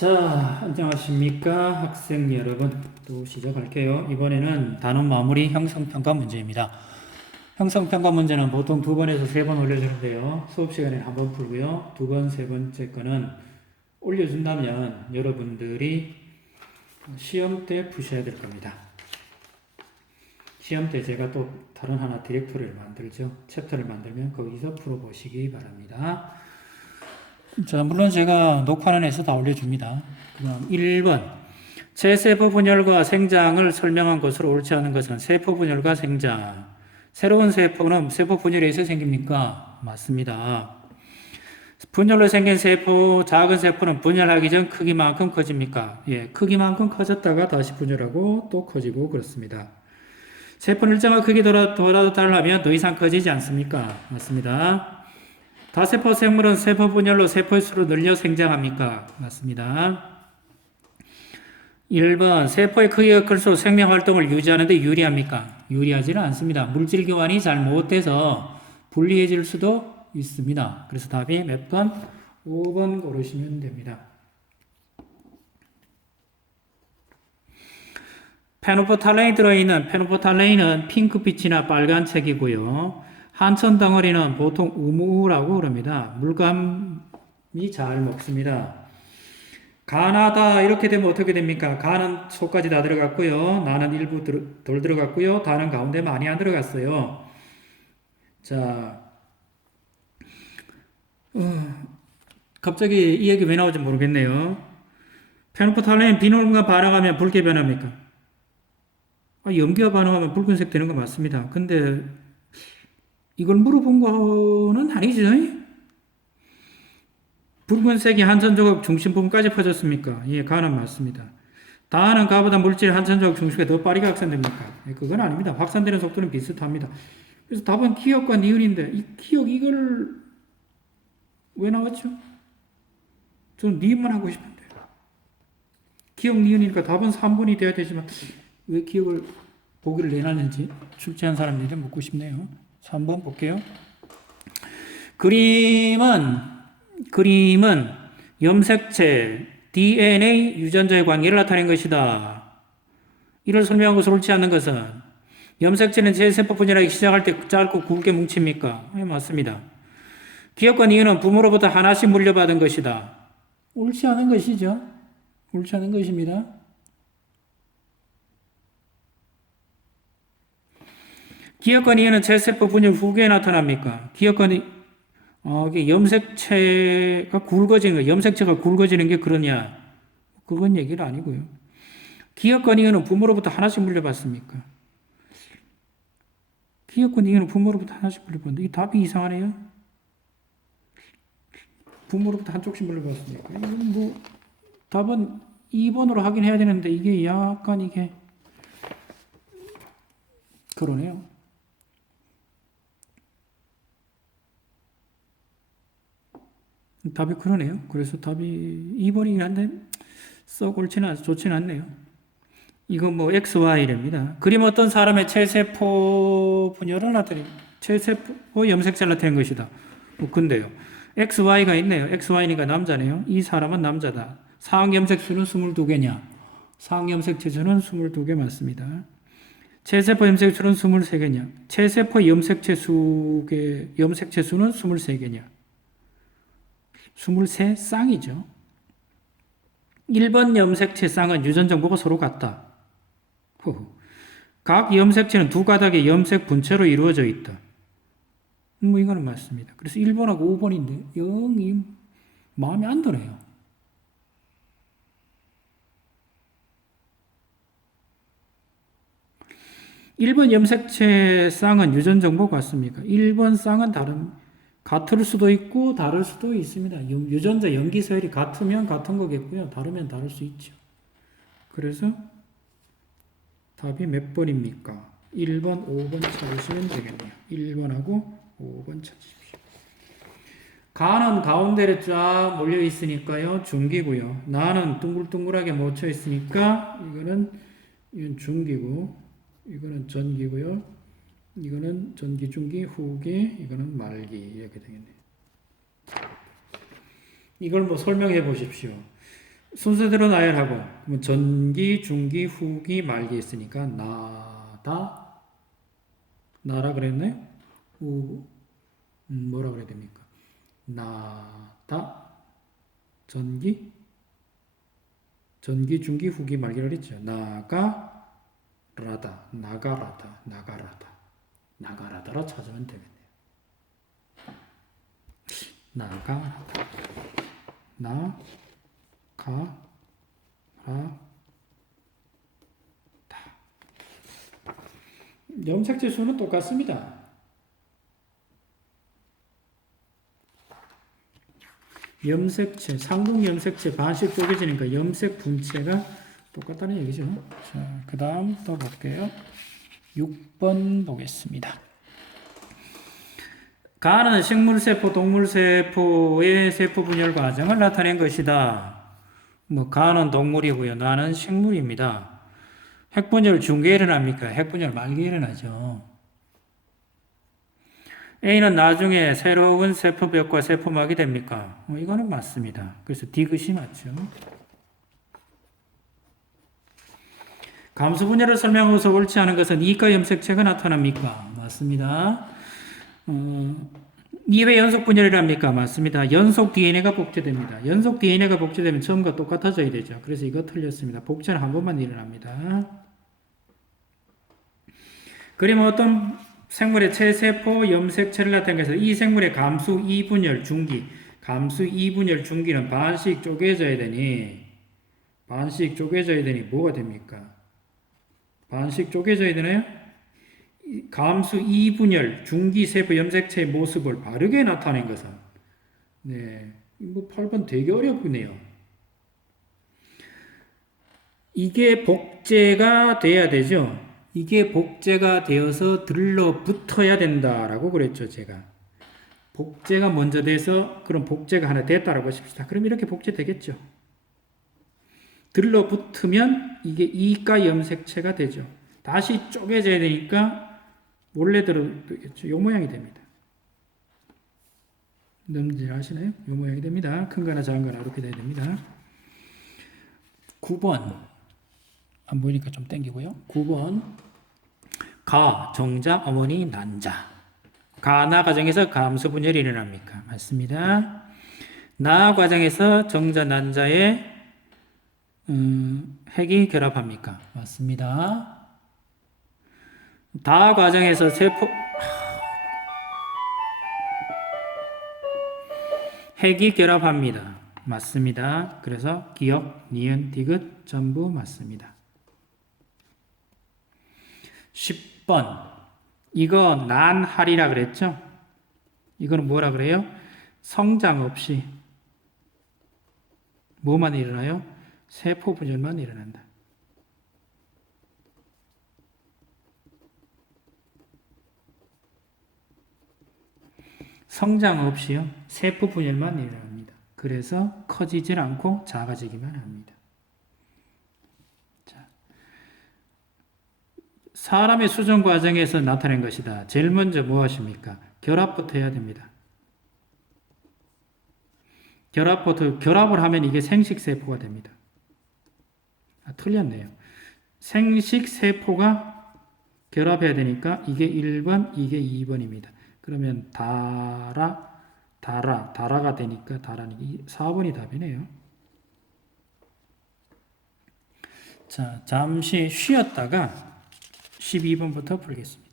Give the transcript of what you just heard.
자, 안녕하십니까 학생 여러분. 또 시작할게요. 이번에는 단원 마무리 형성평가 문제입니다. 형성평가 문제는 보통 2번에서 3번 올려주는데요. 수업 시간에 한 번 풀고요. 2번, 세 번째 거는 올려준다면 여러분들이 시험 때 푸셔야 될 겁니다. 시험 때 제가 또 다른 하나 디렉토리를 만들죠. 챕터를 만들면 거기서 풀어보시기 바랍니다. 자, 물론 제가 녹화는 해서 다 올려줍니다. 그럼 1번. 제세포 분열과 생장을 설명한 것으로 옳지 않은 것은 세포 분열과 생장. 새로운 세포는 세포 분열에 의해서 생깁니까? 맞습니다. 분열로 생긴 세포, 작은 세포는 분열하기 전 크기만큼 커집니까? 예, 크기만큼 커졌다가 다시 분열하고 또 커지고 그렇습니다. 세포는 일정한 크기 도달하면 더 이상 커지지 않습니까? 맞습니다. 다세포 생물은 세포 분열로 세포의 수를 늘려 생장합니까? 맞습니다. 1번 세포의 크기가 클수록 생명 활동을 유지하는 데 유리합니까? 유리하지는 않습니다. 물질 교환이 잘 못돼서 불리해질 수도 있습니다. 그래서 답이 몇 번? 5번 고르시면 됩니다. 페노포탈레인이 들어있는 페노포탈레인은 핑크빛이나 빨간색이고요. 한천 덩어리는 보통 우무라고 그럽니다. 물감이 잘 먹습니다. 간하다 이렇게 되면 어떻게 됩니까? 간은 속까지 다 들어갔고요. 나는 일부 덜 들어갔고요. 다는 가운데 많이 안 들어갔어요. 자, 갑자기 이 얘기 왜 나오는지 모르겠네요. 페노포탈레인 비놀과 반응하면 붉게 변합니까? 염기와 반응하면 붉은색 되는 거 맞습니다. 근데 이걸 물어본 거는 아니죠. 붉은색이 한천 조각 중심 부분까지 퍼졌습니까? 예, 가는 맞습니다. 다는 가보다 물질 한천 조각 중심에 더 빠르게 확산됩니까? 예, 그건 아닙니다. 확산되는 속도는 비슷합니다. 그래서 답은 기억과 니은인데 이 기억 이걸 왜 나왔죠? 저는 니은만 하고 싶은데 기억 니은이니까 답은 3번이 돼야 되지만 왜 기억을 보기를 내놨는지 출제한 사람들이 묻고 싶네요. 3번 볼게요. 그림은 염색체, DNA 유전자의 관계를 나타낸 것이다. 이를 설명한 것으로 옳지 않는 것은 염색체는 제세포 분열하기 시작할 때 짧고 굵게 뭉칩니까? 네, 맞습니다. 기억과 니은은 부모로부터 하나씩 물려받은 것이다. 옳지 않은 것이죠. 옳지 않은 것입니다. 기억과 니은은 제세포 분열 후기에 나타납니까? 기억과 염색체가 굵어지는 거, 염색체가 굵어지는 게 그러냐? 그건 얘기는 아니고요. 기억과 니은은 부모로부터 하나씩 물려받습니까? 기억과 니은은 부모로부터 하나씩 물려받는데 이 답이 이상하네요. 부모로부터 한쪽씩 물려받습니까? 이건 뭐 답은 2번으로 하긴 해야 되는데 이게 약간 이게 그러네요. 답이 그러네요. 그래서 답이 2번이긴 한데 썩 좋지는 않네요. 이거 뭐 XY랍니다. 그림 어떤 사람의 체세포 분열을 나타냅니다. 체세포 염색체를 나타낸 것이다. 근데요. XY가 있네요. XY니까 남자네요. 이 사람은 남자다. 사항 염색수는 22개냐? 사항 염색체 수는 22개 맞습니다. 체세포 염색수는 23개냐? 체세포 염색체 수는 23개냐? 23쌍이죠. 1번 염색체 쌍은 유전 정보가 서로 같다. 각 염색체는 두 가닥의 염색 분체로 이루어져 있다. 뭐 이거는 맞습니다. 그래서 1번하고 5번인데 영이 마음에 안 드네요. (1번) 염색체 쌍은 유전 정보가 같습니까? 1번 쌍은 같을 수도 있고 다를 수도 있습니다. 유전자 염기 서열이 같으면 같은 거겠고요. 다르면 다를 수 있죠. 그래서 답이 몇 번입니까? 1번, 5번 찾으시면 되겠네요. 1번하고 5번 찾으십시오. 가는 가운데로 쫙 몰려 있으니까요. 중기고요. 나는 둥글둥글하게 묻혀 있으니까 이건 중기고 이거는 전기고요. 이거는 전기, 중기, 후기, 이거는 말기 이렇게 되겠네요. 이걸 뭐 설명해 보십시오. 순서대로 나열하고 그러면 전기, 중기, 후기, 말기 있으니까 나다 나라 그랬나요? 뭐라 그래야 됩니까? 나다 전기, 중기, 후기, 말기를 그랬죠. 나가라다로 찾으면 되겠네요. 나가라다, 염색체 수는 똑같습니다. 염색체, 상공 염색체 반씩 쪼개지니까 염색 분체가 똑같다는 얘기죠. 자, 그 다음 또 볼게요. 6번 보겠습니다. 가는 식물세포, 동물세포의 세포 분열 과정을 나타낸 것이다. 가는 동물이고요. 나는 식물입니다. 핵분열 중계에 일어납니까? 핵분열 말기에 일어나죠. A는 나중에 새로운 세포벽과 세포막이 됩니까? 이거는 맞습니다. 그래서 D것이 맞죠. 감수 분열을 설명하고서 옳지 않은 것은 이가 염색체가 나타납니까? 맞습니다. 2회 연속 분열이랍니까? 맞습니다. 연속 DNA가 복제됩니다. 연속 DNA가 복제되면 처음과 똑같아져야 되죠. 그래서 이거 틀렸습니다. 복제는 한 번만 일어납니다. 그러면 어떤 생물의 체세포 염색체를 나타내기 위해서 이 생물의 감수 2분열 중기, 감수 2분열 중기는 반씩 쪼개져야 되니 뭐가 됩니까? 반씩 쪼개져야 되나요? 감수 2분열 중기 세포 염색체의 모습을 바르게 나타낸 것은 8번 되게 어렵네요. 이게 복제가 돼야 되죠. 이게 복제가 되어서 들러붙어야 된다라고 그랬죠, 제가. 복제가 먼저 돼서 그럼 복제가 하나 됐다라고 하십시다. 그럼 이렇게 복제되겠죠. 들러붙으면 이게 이가 염색체가 되죠. 다시 쪼개져야 되니까 원래대로 되겠죠. 요 모양이 됩니다. 넘지 아시나요? 요 모양이 됩니다. 큰 거나 작은 거나 이렇게 돼야 됩니다. 9번. 안 보이니까 좀 땡기고요. 9번. 가, 정자, 어머니, 난자. 가나 과정에서 감수 분열이 일어납니까? 맞습니다. 나 과정에서 정자, 난자의 핵이 결합합니까? 맞습니다. 다 과정에서 핵이 결합합니다. 맞습니다. 그래서 기역, 니은, 디귿 전부 맞습니다. 10번. 이거 난할이라 그랬죠? 이거는 뭐라 그래요? 성장 없이 뭐만 일어나요? 세포 분열만 일어난다. 성장 없이요. 세포 분열만 일어납니다. 그래서 커지질 않고 작아지기만 합니다. 자, 사람의 수정 과정에서 나타낸 것이다. 제일 먼저 뭐 하십니까? 결합부터 해야 됩니다. 결합을 하면 이게 생식세포가 됩니다. 틀렸네요. 생식세포가 결합해야 되니까 이게 1번, 이게 2번입니다. 그러면 다라가 되니까 다라는 4번이 답이네요. 자, 잠시 쉬었다가 12번부터 풀겠습니다.